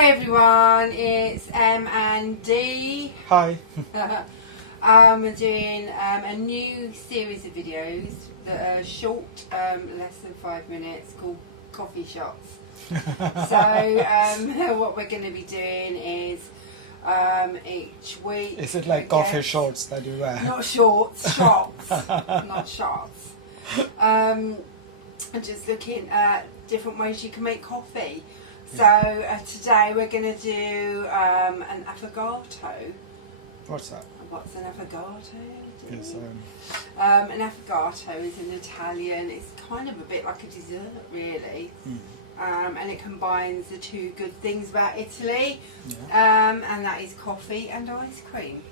Hi everyone, it's M and D. Hi. We're doing a new series of videos that are short, less than 5 minutes, called coffee shots. So what we're going to be doing is each week. Is it like coffee shorts that you wear? Not shorts, shots, not shots. I'm just looking at different ways you can make coffee. So today we're going to do an affogato. What's that? What's an affogato? Yes, an affogato is an Italian. It's kind of a bit like a dessert, really. And it combines the two good things about Italy, and that is coffee and ice cream.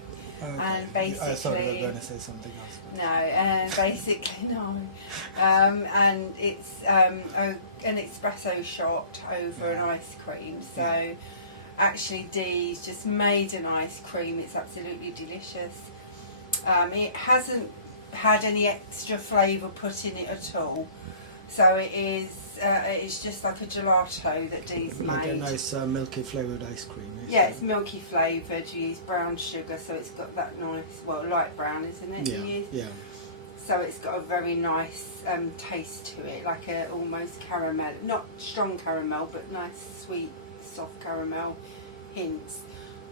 Okay. And basically, I thought you were going to say something else. No, basically no. And it's an espresso shot over an ice cream. So actually Dee's just made an ice cream. It's absolutely delicious. It hasn't had any extra flavour put in it at all. So it's just like a gelato that Dee's made. Like a nice milky flavoured ice cream. Yeah, it's milky flavoured. You use brown sugar, so it's got that nice, well, light brown, isn't it? Yeah, you use? yeah. So it's got a very nice taste to it, like a almost caramel, not strong caramel, but nice, sweet, soft caramel hints.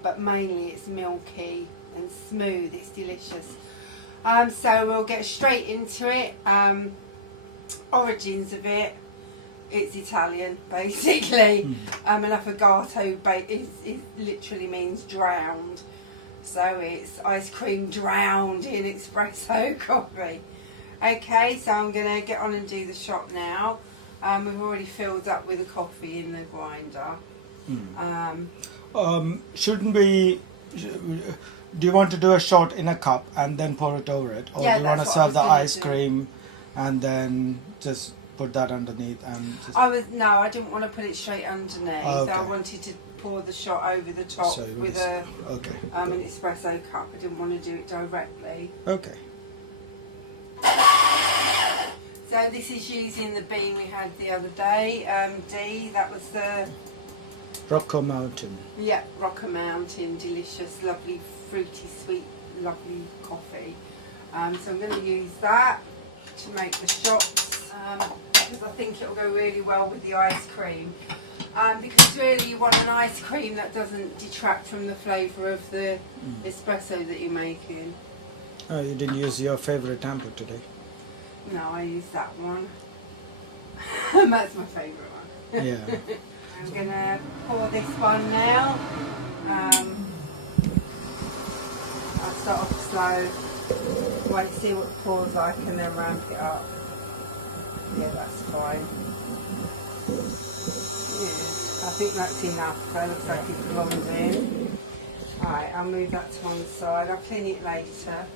But mainly it's milky and smooth. It's delicious. So we'll get straight into it. Origins of it. It's Italian, basically. An affogato is literally means drowned. So it's ice cream drowned in espresso coffee. Okay, so I'm going to get on and do the shot now. We've already filled up with the coffee in the grinder. Shouldn't we... Do you want to do a shot in a cup and then pour it over it? Or do you want to serve the ice cream and then just put that underneath and just... No, I didn't want to put it straight underneath. Okay. I wanted to pour the shot over the top with an espresso cup. I didn't want to do it directly. Okay. So this is using the bean we had the other day. D, that was the... Rocco Mountain. Yeah, Rocco Mountain, delicious, lovely, fruity, sweet, lovely coffee. So I'm going to use that to make the shots because I think it'll go really well with the ice cream. Because really you want an ice cream that doesn't detract from the flavour of the espresso that you're making. Oh, you didn't use your favourite tamper today? No, I used that one. That's my favourite one. Yeah. I'm going to pour this one now. I'll start off slow, wait to see what it pours like and then ramp it up. Yeah, that's fine. Yeah, I think that's enough. It looks like it's blonde in. Alright, I'll move that to one side. I'll clean it later.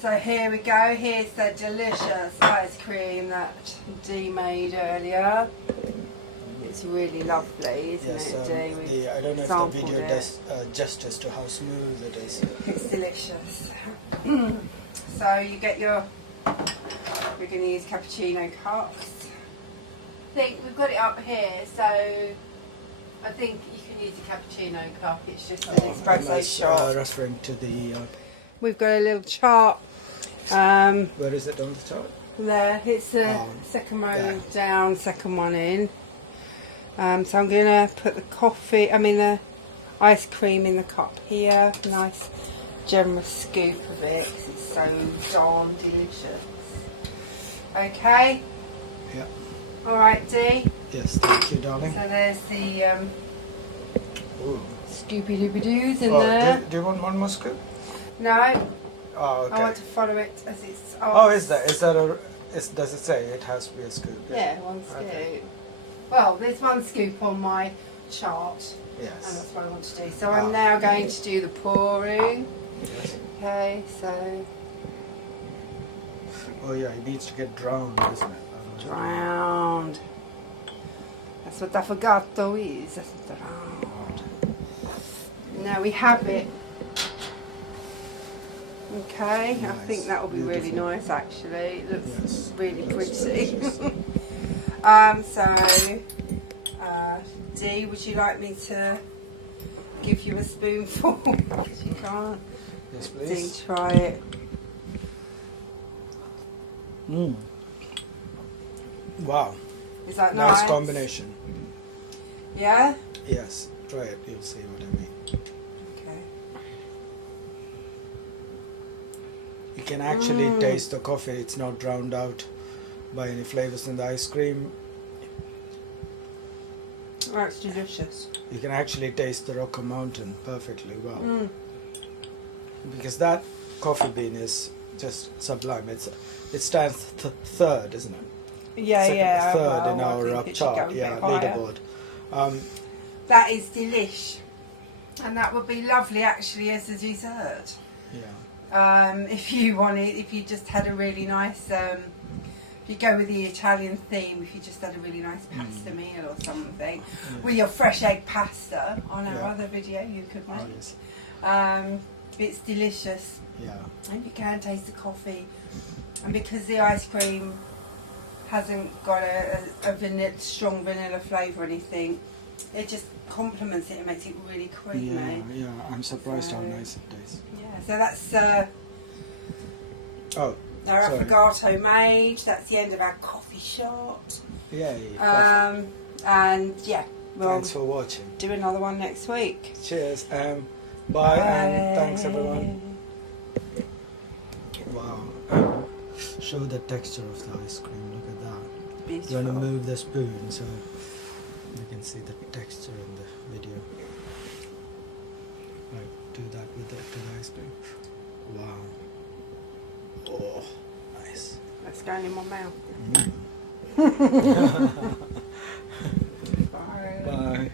So here we go. Here's the delicious ice cream that Dee made earlier. It's really lovely, isn't it, Dee? I don't know if the video does justice to how smooth it is. It's delicious. So you get your... We're going to use cappuccino cups. I think we've got it up here, so I think you can use a cappuccino cup. It's just an espresso shot. Referring to the... We've got a little chart. Where is it on the chart? There, it's the second row down, second one in. So I'm going to put the ice cream in the cup here. Nice generous scoop of it because it's so darn delicious. Okay? Yeah. Alright, Dee? Yes, thank you, darling. So there's the Scoopy-Dooby-Doos in there. Do you want one more scoop? No. Oh, okay. I want to follow it as it's... Oh, is that does it say it has to be a scoop? Yeah, one scoop. Okay. Well, there's one scoop on my chart. Yes. And that's what I want to do. So I'm now going to do the pouring. Yes. Okay, so... Oh yeah, it needs to get drowned, isn't it? Drowned. That's what affogato is. That's drowned. Now we have it. Okay, nice. I think that will be really nice actually. It looks really pretty. So Dee, would you like me to give you a spoonful? Because you can't. Yes, Dee, please. try it. Mm. Wow. Is that Nice nice? combination. Yeah? Yes. Try it. You'll see what I mean. Okay. You can actually taste the coffee. It's not drowned out by any flavors in the ice cream. That's delicious. You can actually taste the Rocky Mountain perfectly well. Because that coffee bean is just sublime. It stands third, isn't it? Yeah, Second, yeah. third well, in I our think it should chart. go a bit Yeah, higher. leaderboard. That is delish. And that would be lovely actually as a dessert. Yeah. If you wanted, if you just had a really nice, if you go with the Italian theme, if you just had a really nice pasta meal or something, with your fresh egg pasta on our other video you could make. Oh, yes. It's delicious. Yeah. And you can taste the coffee. And because the ice cream hasn't got a strong vanilla flavour or anything, it just complements it and makes it really creamy. Yeah, yeah. I'm surprised how nice it tastes. Yeah, so that's Oh, our sorry. affogato made. That's the end of our coffee shot. Yeah, yeah. And yeah, we'll Thanks for watching. do another one next week. Cheers. Bye and thanks everyone. Wow. Show the texture of the ice cream. Look at that. Beautiful. You want to move the spoon so you can see the texture in the video. Right, do that with the ice cream. Wow. Oh, nice. That's going in my mouth. Mm. Bye. Bye.